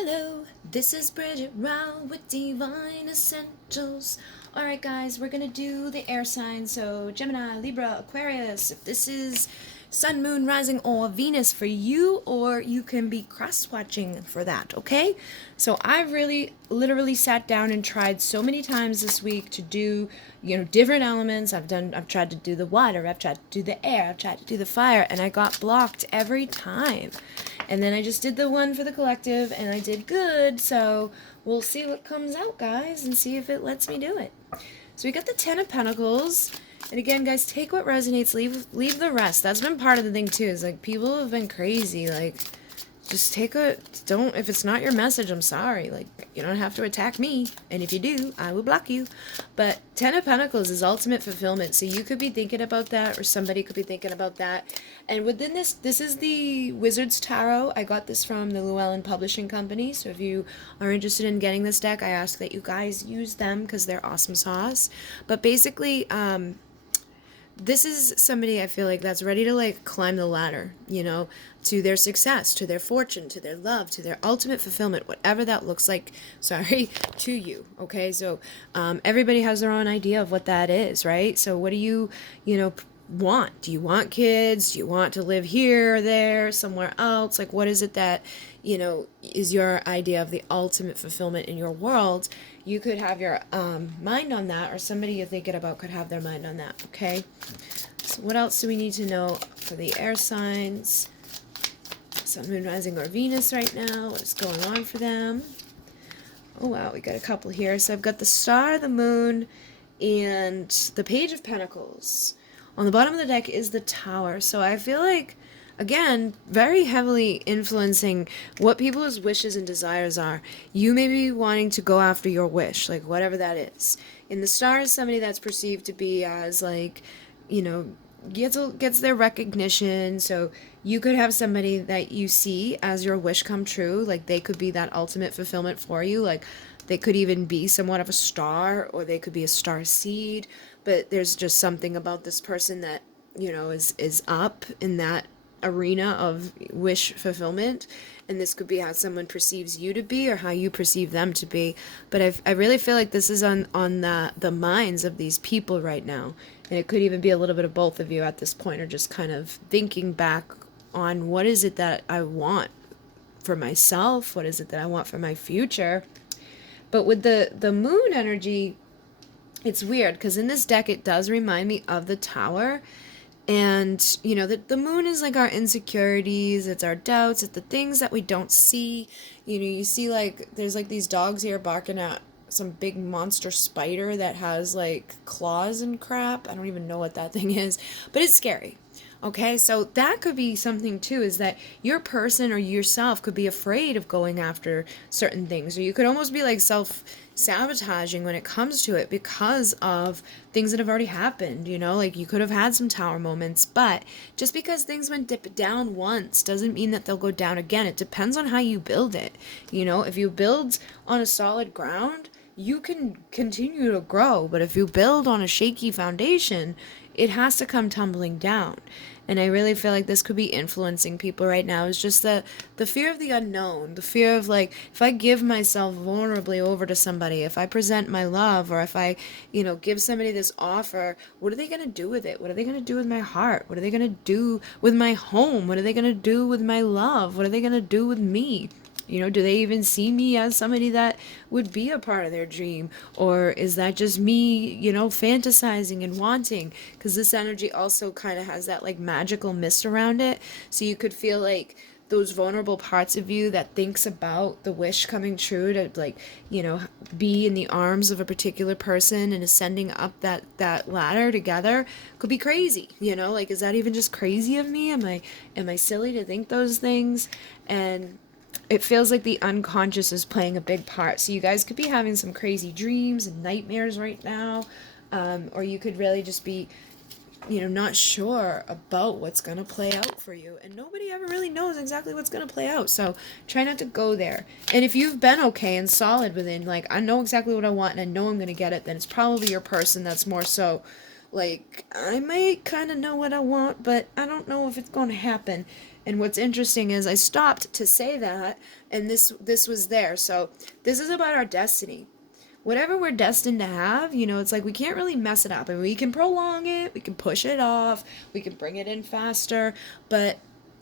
Hello, this is Bridget Rau with Divine Essentials. Alright guys, we're going to do the air signs, so Gemini, Libra, Aquarius. If this is Sun, Moon, Rising, or Venus for you, or you can be cross-watching for that, okay? So I really literally sat down and tried so many times this week to do, different elements. I've tried to do the water, I've tried to do the air, I've tried to do the fire, and I got blocked every time. And then I just did the one for the collective, and I did good, so we'll see what comes out, guys, and see if it lets me do it. So we got the Ten of Pentacles, and again, guys, take what resonates, leave the rest. That's been part of the thing, too, is, like, people have been crazy, like, just if it's not your message, I'm sorry, like, you don't have to attack me, and if you do, I will block you. But Ten of Pentacles is ultimate fulfillment, so you could be thinking about that, or somebody could be thinking about that. And within this is the Wizard's Tarot. I got this from the Llewellyn Publishing Company, so if you are interested in getting this deck, I ask that you guys use them, because they're awesome sauce. But basically, this is somebody I feel like that's ready to like climb the ladder, to their success, to their fortune, to their love, to their ultimate fulfillment, whatever that looks like, to you, okay? So everybody has their own idea of what that is, right? So what do you want? Do you want kids? Do you want to live here or there, somewhere else? Like, what is it that, is your idea of the ultimate fulfillment in your world? You could have your mind on that, or somebody you're thinking about could have their mind on that, okay? So what else do we need to know for the air signs? Sun, Moon, Rising, or Venus right now. What is going on for them? Oh, wow, we got a couple here. So I've got the Star, the Moon, and the Page of Pentacles. On the bottom of the deck is the Tower. So I feel like, again, very heavily influencing what people's wishes and desires are. You may be wanting to go after your wish, like whatever that is. And the Star is somebody that's perceived to be as like, gets their recognition. So you could have somebody that you see as your wish come true. Like they could be that ultimate fulfillment for you. Like they could even be somewhat of a star, or they could be a star seed. But there's just something about this person that, is up in that arena of wish fulfillment. And this could be how someone perceives you to be, or how you perceive them to be. But I really feel like this is on the minds of these people right now. And it could even be a little bit of both of you at this point, or just kind of thinking back on what is it that I want for myself? What is it that I want for my future? But with the moon energy, it's weird, because in this deck it does remind me of the Tower. And, the moon is like our insecurities, it's our doubts, it's the things that we don't see. You see, like, there's like these dogs here barking at some big monster spider that has like claws and crap. I don't even know what that thing is, but it's scary. Okay, so that could be something too, is that your person or yourself could be afraid of going after certain things, or you could almost be like self-sabotaging when it comes to it because of things that have already happened, like you could have had some Tower moments, but just because things went dip down once doesn't mean that they'll go down again. It depends on how you build it. If you build on a solid ground, you can continue to grow, but if you build on a shaky foundation, it has to come tumbling down. And I really feel like this could be influencing people right now. It's just the fear of the unknown, the fear of like, if I give myself vulnerably over to somebody, if I present my love, or if I, give somebody this offer, what are they going to do with it? What are they going to do with my heart? What are they going to do with my home? What are they going to do with my love? What are they going to do with me? Do they even see me as somebody that would be a part of their dream? Or is that just me, fantasizing and wanting? Because this energy also kind of has that like magical mist around it. So you could feel like those vulnerable parts of you that thinks about the wish coming true to like, be in the arms of a particular person and ascending up that ladder together could be crazy. Like, is that even just crazy of me? Am I silly to think those things? And it feels like the unconscious is playing a big part. So you guys could be having some crazy dreams and nightmares right now. Or you could really just be, not sure about what's going to play out for you. And nobody ever really knows exactly what's going to play out. So try not to go there. And if you've been okay and solid within, like, I know exactly what I want and I know I'm going to get it, then it's probably your person that's more so Like, I might kind of know what I want, but I don't know if it's going to happen. And what's interesting is I stopped to say that, and this was there. So this is about our destiny. Whatever we're destined to have, it's like we can't really mess it up. And we can prolong it, we can push it off, we can bring it in faster, but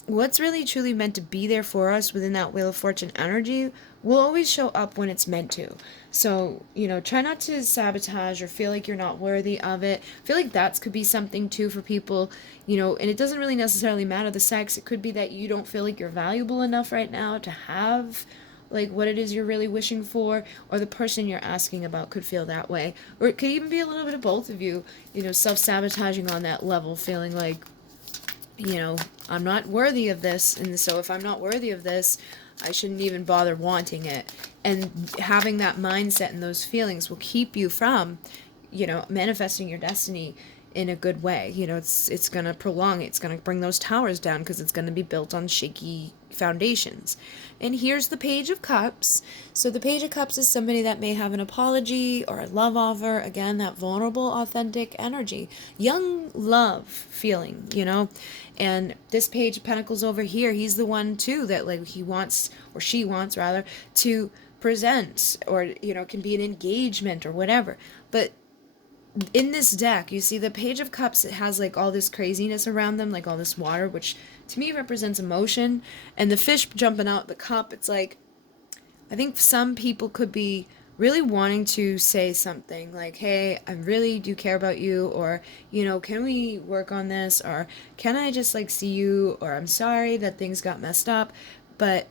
what's really truly meant to be there for us within that Wheel of Fortune energy will always show up when it's meant to. So, try not to sabotage or feel like you're not worthy of it. I feel like that could be something too for people, and it doesn't really necessarily matter the sex. It could be that you don't feel like you're valuable enough right now to have like what it is you're really wishing for, or the person you're asking about could feel that way. Or it could even be a little bit of both of you, self-sabotaging on that level, feeling like, I'm not worthy of this, and so if I'm not worthy of this, I shouldn't even bother wanting it. And having that mindset and those feelings will keep you from, manifesting your destiny in a good way. It's going to prolong it. It's going to bring those towers down because it's going to be built on shaky foundations. And here's the Page of Cups. So the Page of Cups is somebody that may have an apology or a love offer. Again, that vulnerable, authentic energy. Young love feeling, And this Page of Pentacles over here, he's the one too that like he wants, or she wants rather, to present, or, can be an engagement or whatever. But in this deck, you see the Page of Cups, it has like all this craziness around them, like all this water, which to me represents emotion. And the fish jumping out the cup, it's like, I think some people could be really wanting to say something like, hey, I really do care about you, or, can we work on this, or can I just like see you, or I'm sorry that things got messed up. But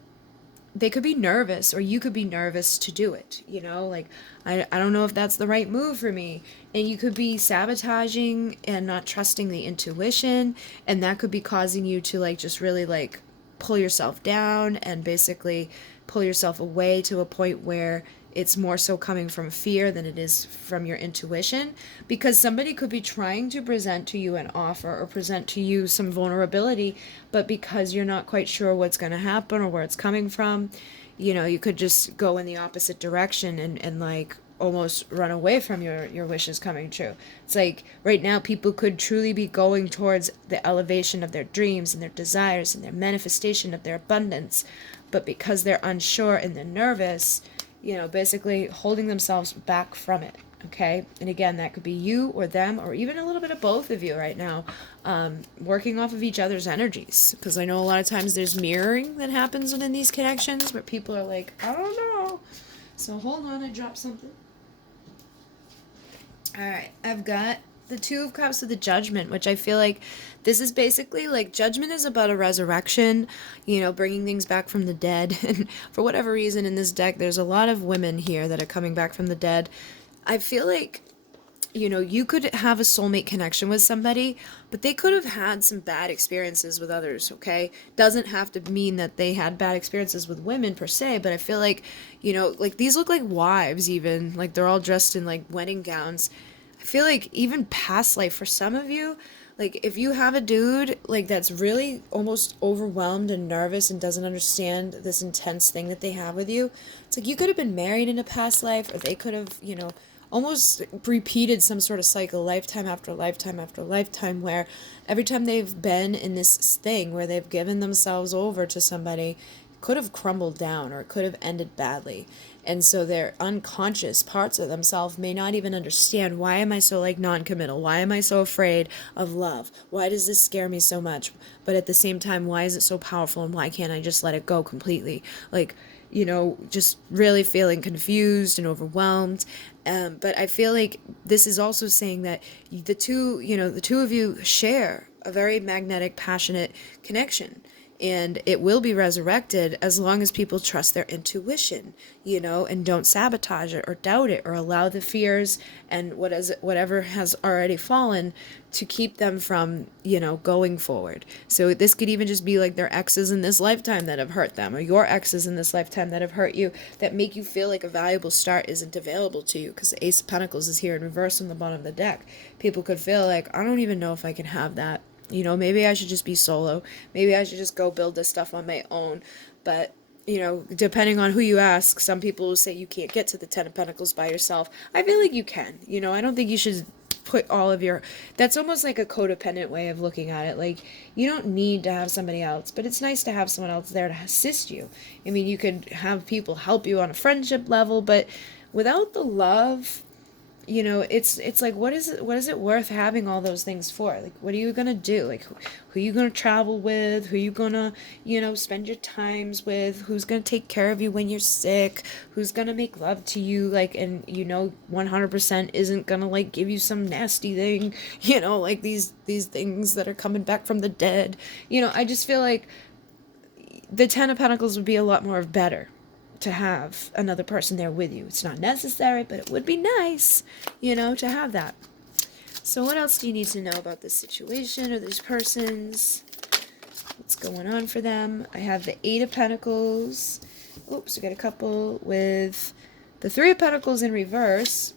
they could be nervous, or you could be nervous to do it, like, I don't know if that's the right move for me. And you could be sabotaging and not trusting the intuition, and that could be causing you to like just really like pull yourself down and basically pull yourself away to a point where it's more so coming from fear than it is from your intuition, because somebody could be trying to present to you an offer or present to you some vulnerability, but because you're not quite sure what's going to happen or where it's coming from, you could just go in the opposite direction and like almost run away from your wishes coming true. It's like right now people could truly be going towards the elevation of their dreams and their desires and their manifestation of their abundance, but because they're unsure and they're nervous, basically holding themselves back from it, okay? And again, that could be you or them, or even a little bit of both of you right now, working off of each other's energies, because I know a lot of times there's mirroring that happens within these connections where people are like, I don't know. So hold on, I dropped something. All right, I've got the Two of Cups with the Judgment, which I feel like this is basically like Judgment is about a resurrection, bringing things back from the dead. And for whatever reason in this deck, there's a lot of women here that are coming back from the dead. I feel like, you could have a soulmate connection with somebody, but they could have had some bad experiences with others, okay? Doesn't have to mean that they had bad experiences with women per se, but I feel like, like these look like wives even, like they're all dressed in like wedding gowns. I feel like even past life for some of you, like if you have a dude like that's really almost overwhelmed and nervous and doesn't understand this intense thing that they have with you, it's like you could have been married in a past life, or they could have, almost repeated some sort of cycle, lifetime after lifetime after lifetime, where every time they've been in this thing where they've given themselves over to somebody, it could have crumbled down or it could have ended badly. And so their unconscious parts of themselves may not even understand, why am I so like non-committal? Why am I so afraid of love? Why does this scare me so much? But at the same time, why is it so powerful, and why can't I just let it go completely? Like, just really feeling confused and overwhelmed. But I feel like this is also saying that the two of you share a very magnetic, passionate connection. And it will be resurrected as long as people trust their intuition, and don't sabotage it or doubt it or allow the fears and whatever has already fallen to keep them from, going forward. So this could even just be like their exes in this lifetime that have hurt them, or your exes in this lifetime that have hurt you, that make you feel like a valuable start isn't available to you, because the Ace of Pentacles is here in reverse on the bottom of the deck. People could feel like, I don't even know if I can have that. Maybe I should just be solo. Maybe I should just go build this stuff on my own. But, depending on who you ask, some people will say you can't get to the Ten of Pentacles by yourself. I feel like you can. I don't think you should put all of your, that's almost like a codependent way of looking at it. Like, you don't need to have somebody else, but it's nice to have someone else there to assist you. I mean, you could have people help you on a friendship level, but without the love, you know, it's like, what is it worth having all those things for? Like, what are you gonna do? Like, who are you gonna travel with? Who are you gonna, you know, spend your times with? Who's gonna take care of you when you're sick? Who's gonna make love to you? Like, and you know, 100% isn't gonna like give you some nasty thing, you know, like these things that are coming back from the dead. You know, I just feel like the Ten of Pentacles would be a lot more better to have another person there with you. It's not necessary, but it would be nice, you know, to have that. So what else do you need to know about this situation or these persons? What's going on for them? I have the Eight of Pentacles. Oops, we got a couple with the Three of Pentacles in reverse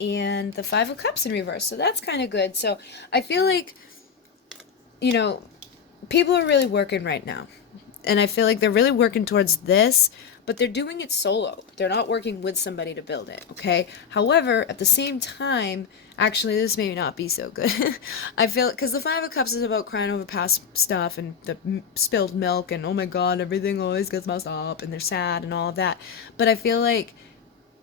and the Five of Cups in reverse. So that's kind of good. So I feel like, you know, people are really working right now. And I feel like they're really working towards this, but they're doing it solo. They're not working with somebody to build it, okay? However, at the same time, actually, this may not be so good. I feel, because the Five of Cups is about crying over past stuff and the spilled milk and, oh my God, everything always gets messed up and they're sad and all of that. But I feel like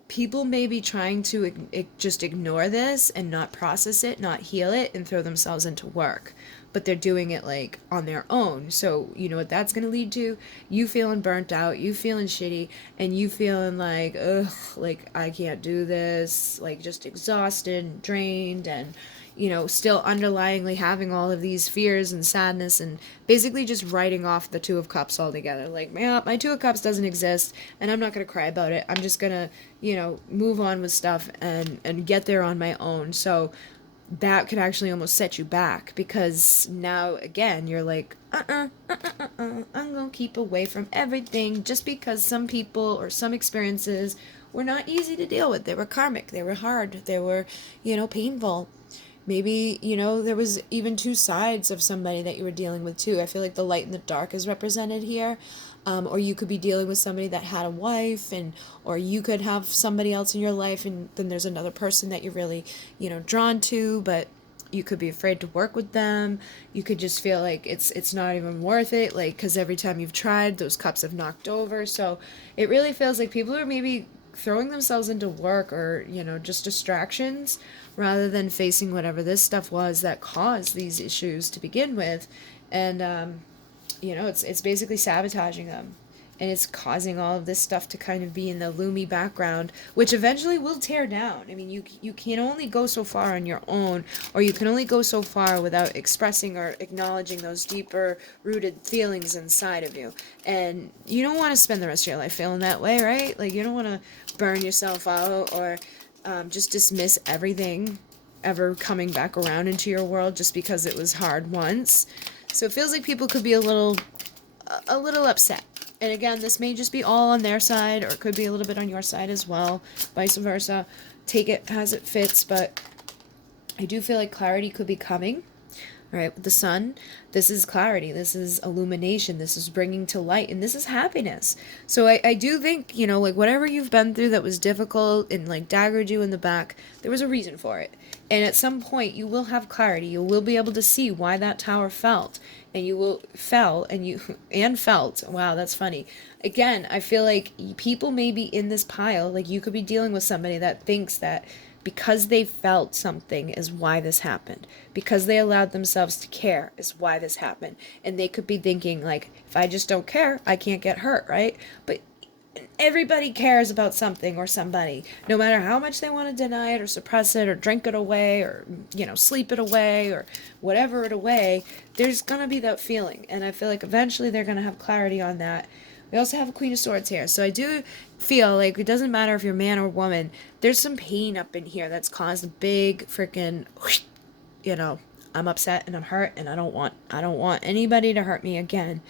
people may be trying to just ignore this and not process it, not heal it, and throw themselves into work. But they're doing it like on their own. So you know what that's going to lead to? You feeling burnt out, you feeling shitty, and you feeling like, ugh, like I can't do this, like just exhausted and drained, and you know, still underlyingly having all of these fears and sadness, and basically just writing off the Two of Cups altogether. Like, man, my Two of Cups doesn't exist, and I'm not going to cry about it. I'm just going to, you know, move on with stuff and get there on my own. So that could actually almost set you back, because now again you're like, I'm gonna keep away from everything just because some people or some experiences were not easy to deal with. They were karmic, they were hard, they were, you know, painful. Maybe, you know, there was even two sides of somebody that you were dealing with too. I feel like the light and the dark is represented here. Or you could be dealing with somebody that had a wife, and or you could have somebody else in your life, and then there's another person that you're really, you know, drawn to, but you could be afraid to work with them. You could just feel like it's not even worth it, like, because every time you've tried, those cups have knocked over. So it really feels like people are maybe throwing themselves into work or, you know, just distractions rather than facing whatever this stuff was that caused these issues to begin with. And you know, it's basically sabotaging them, and it's causing all of this stuff to kind of be in the loomy background, which eventually will tear down. I mean, you can only go so far on your own, or you can only go so far without expressing or acknowledging those deeper rooted feelings inside of you. And you don't want to spend the rest of your life feeling that way, right? Like, you don't want to burn yourself out or just dismiss everything ever coming back around into your world just because it was hard once. So it feels like people could be a little upset. And again, this may just be all on their side, or it could be a little bit on your side as well, vice versa. Take it as it fits, but I do feel like clarity could be coming. All right, with the Sun, this is clarity, this is illumination, this is bringing to light, and this is happiness. So I do think, you know, like whatever you've been through that was difficult and like daggered you in the back, there was a reason for it. And at some point you will have clarity. You will be able to see why that tower felt, and you will felt. Wow, that's funny. Again, I feel like people may be in this pile, like you could be dealing with somebody that thinks that because they felt something is why this happened. Because they allowed themselves to care is why this happened. And they could be thinking like, if I just don't care, I can't get hurt, right? But everybody cares about something or somebody, no matter how much they want to deny it or suppress it or drink it away or, you know, sleep it away or whatever it away, there's going to be that feeling. And I feel like eventually they're going to have clarity on that. We also have a Queen of Swords here. So I do feel like it doesn't matter if you're man or woman, there's some pain up in here that's caused a big freaking, you know, I'm upset and I'm hurt and I don't want anybody to hurt me again.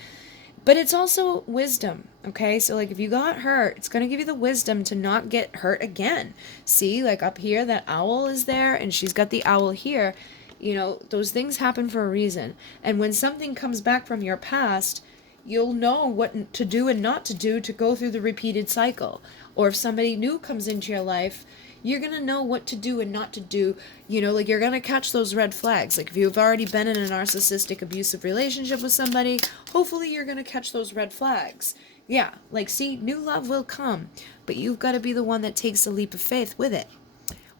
But it's also wisdom, okay? So, like, if you got hurt, it's going to give you the wisdom to not get hurt again. See, like, up here, that owl is there, and she's got the owl here. You know, those things happen for a reason. And when something comes back from your past, you'll know what to do and not to do to go through the repeated cycle. Or if somebody new comes into your life, you're going to know what to do and not to do. You know, like, you're going to catch those red flags. Like, if you've already been in a narcissistic, abusive relationship with somebody, hopefully you're going to catch those red flags. Yeah, like, see, new love will come, but you've got to be the one that takes the leap of faith with it.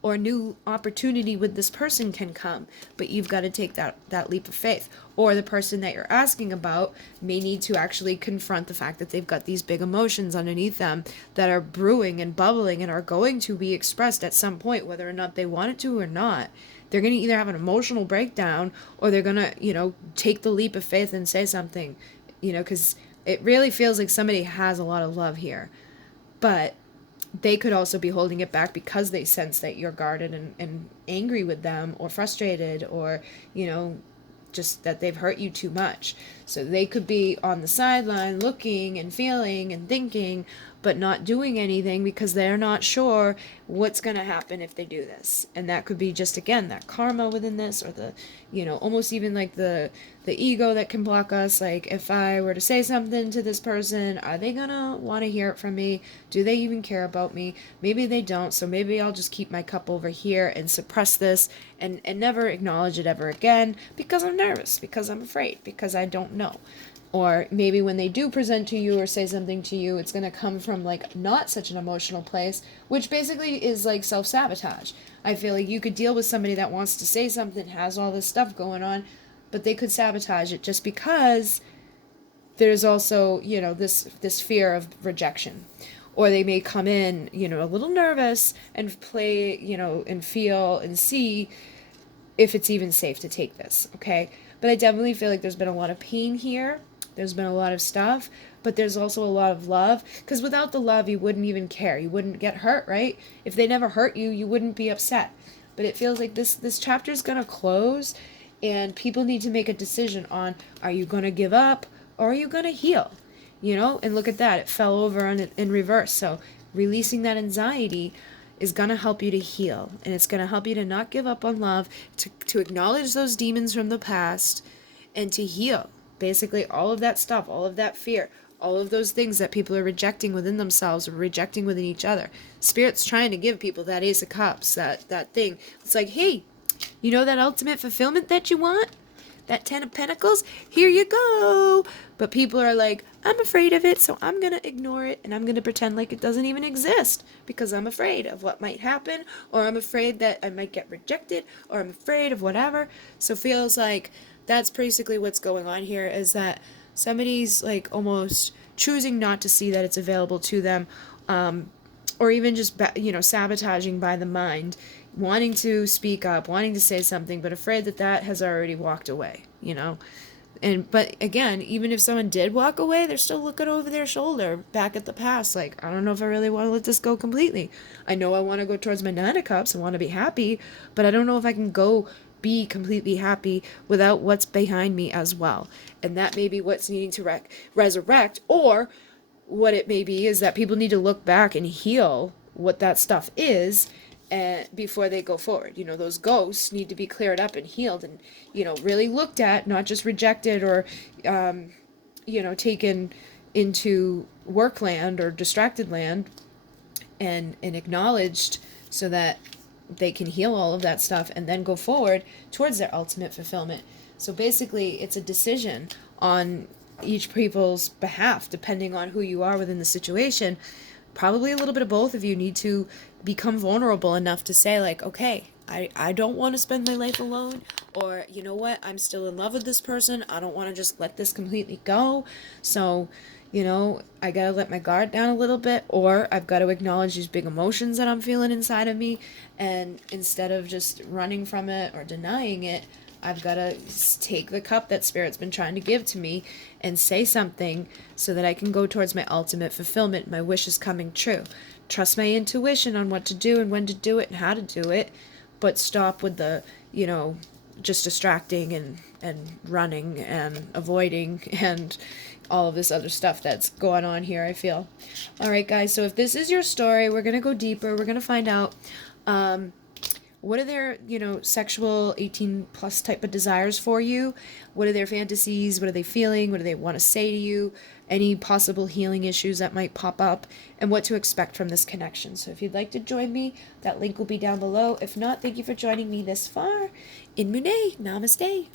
Or new opportunity with this person can come, but you've got to take that leap of faith. Or the person that you're asking about may need to actually confront the fact that they've got these big emotions underneath them that are brewing and bubbling and are going to be expressed at some point, whether or not they want it to or not. They're going to either have an emotional breakdown, or they're going to, you know, take the leap of faith and say something, you know, because it really feels like somebody has a lot of love here. But they could also be holding it back because they sense that you're guarded and angry with them, or frustrated, or, you know, just that they've hurt you too much. So they could be on the sideline looking and feeling and thinking, but not doing anything because they're not sure what's going to happen if they do this. And that could be just, again, that karma within this, or the, you know, almost even like the ego that can block us. Like, if I were to say something to this person, are they going to want to hear it from me? Do they even care about me? Maybe they don't, so maybe I'll just keep my cup over here and suppress this and never acknowledge it ever again, because I'm nervous, because I'm afraid, because I don't know. Or maybe when they do present to you or say something to you, it's going to come from, like, not such an emotional place, which basically is like self-sabotage. I feel like you could deal with somebody that wants to say something, has all this stuff going on, but they could sabotage it just because there's also, you know, this fear of rejection. Or they may come in, you know, a little nervous and play, you know, and feel and see if it's even safe to take this, okay? But I definitely feel like there's been a lot of pain here. There's been a lot of stuff, but there's also a lot of love, because without the love, you wouldn't even care. You wouldn't get hurt, right? If they never hurt you, you wouldn't be upset. But it feels like this chapter is going to close, and people need to make a decision on, are you going to give up, or are you going to heal? You know, and look at that. It fell over in reverse. So releasing that anxiety is going to help you to heal, and it's going to help you to not give up on love, to acknowledge those demons from the past, and to heal. Basically, all of that stuff, all of that fear, all of those things that people are rejecting within themselves or rejecting within each other. Spirit's trying to give people that Ace of Cups, that thing. It's like, hey, you know that ultimate fulfillment that you want? That 10 of Pentacles? Here you go. But people are like, I'm afraid of it, so I'm going to ignore it, and I'm going to pretend like it doesn't even exist, because I'm afraid of what might happen, or I'm afraid that I might get rejected, or I'm afraid of whatever. So feels like that's basically what's going on here, is that somebody's like almost choosing not to see that it's available to them, or even just, you know, sabotaging by the mind, wanting to speak up, wanting to say something, but afraid that that has already walked away, you know. But again, even if someone did walk away, they're still looking over their shoulder back at the past, like, I don't know if I really want to let this go completely. I know I want to go towards my 9 of Cups, I want to be happy, but I don't know if I can go be completely happy without what's behind me as well. And that may be what's needing to resurrect, or what it may be is that people need to look back and heal what that stuff is, before they go forward. You know, those ghosts need to be cleared up and healed, and, you know, really looked at, not just rejected or, you know, taken into work land or distracted land, and acknowledged, so that they can heal all of that stuff and then go forward towards their ultimate fulfillment. So basically, it's a decision on each people's behalf, depending on who you are within the situation. Probably a little bit of both of you need to become vulnerable enough to say, like, okay, I don't want to spend my life alone, or, you know what, I'm still in love with this person, I don't want to just let this completely go, so, you know, I gotta let my guard down a little bit, or I've got to acknowledge these big emotions that I'm feeling inside of me, and instead of just running from it or denying it, I've got to take the cup that Spirit's been trying to give to me and say something, so that I can go towards my ultimate fulfillment, my wish is coming true. Trust my intuition on what to do and when to do it and how to do it, but stop with the, you know, just distracting and running and avoiding and all of this other stuff that's going on here, I feel. All right, guys, so if this is your story, we're going to go deeper. We're going to find out What are their, sexual 18 plus type of desires for you? What are their fantasies? What are they feeling? What do they want to say to you? Any possible healing issues that might pop up, and what to expect from this connection. So if you'd like to join me, that link will be down below. If not, thank you for joining me this far. In Mune, namaste.